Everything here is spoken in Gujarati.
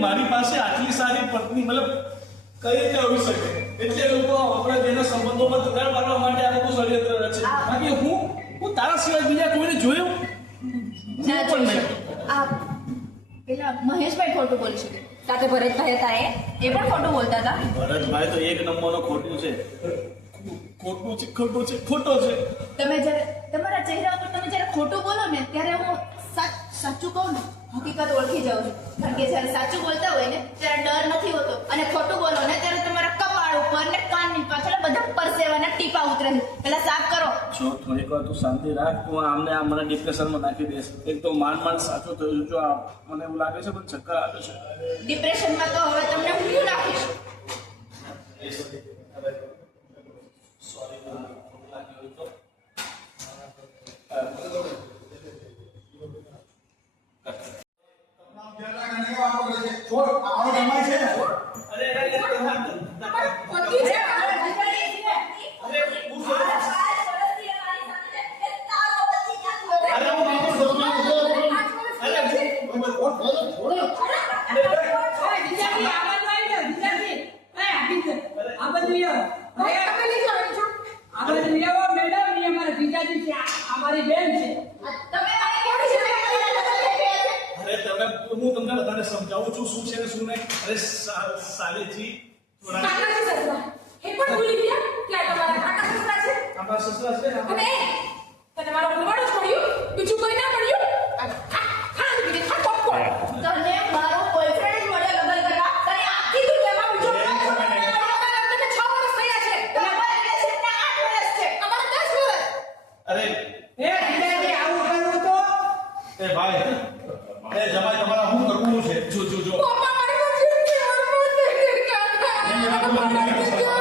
મારી પાસે આટલી સારી પત્ની મતલબ કઈ રીતે આવી શકે એટલે લોકો આપણે તેના સંબંધોમાં તગાર મારવા માટે આ બધું ષડયંત્ર રચે બાકી હું તારા સિવાય બીજા કોઈને જોયું પણ નહીં આ પેલા મહેશભાઈ ખોટું બોલી શકે સાથે ભરતભાઈ હતા એ પણ ખોટું બોલતા હતા ભરતભાઈ તો એક નંબરનો ખોટું છે ખોટો છે તમે જ્યારે તમારા ચહેરા ઉપર તમે જ્યારે ખોટું બોલો ને ત્યારે હું સાચું કહું ને હકીકત ઓળખી જાઉં છું કારણ કે જ્યારે સાચું બોલતા હોય ને ત્યારે ડર નથી હોતો અને ખોટું બોલો ને ત્યારે તમારા કપાળ ઉપર ને કાનની પાછળ બધા પરસેવાના ટીપા ઉતરે છે પેલા સાફ કરો જો થોડીક વાર તું શાંતિ રાખ તું આમને આ મને ડિપ્રેશનમાં નાખી દેશ એક તો માંડ સાચું થયું જો આ મને એવું લાગે છે પણ ચક્કર આવે છે ડિપ્રેશનમાં તો હવે તમને હું નાખીશ હું તમને બધાને સમજાવું છું શું છે ને શું નહીં અરે સાલેજી અમારા સસરા છે તમારો ભણવાનું છોડ્યું બીજું કોઈ ના મળ્યું તને મારો બોયફ્રેન્ડ મળ્યો લગન કરવા તને આખી દુનિયામાં બીજો તમે 6 વર્ષ થયા છે તમારા રિલેશનના 8 વર્ષ છે અમારા 10 વર્ષ અરે જીજાજી આવું કરવું તો એ ભાઈ એ જમાઈ તમારા શું કરવું છે જો પપ્પા મારી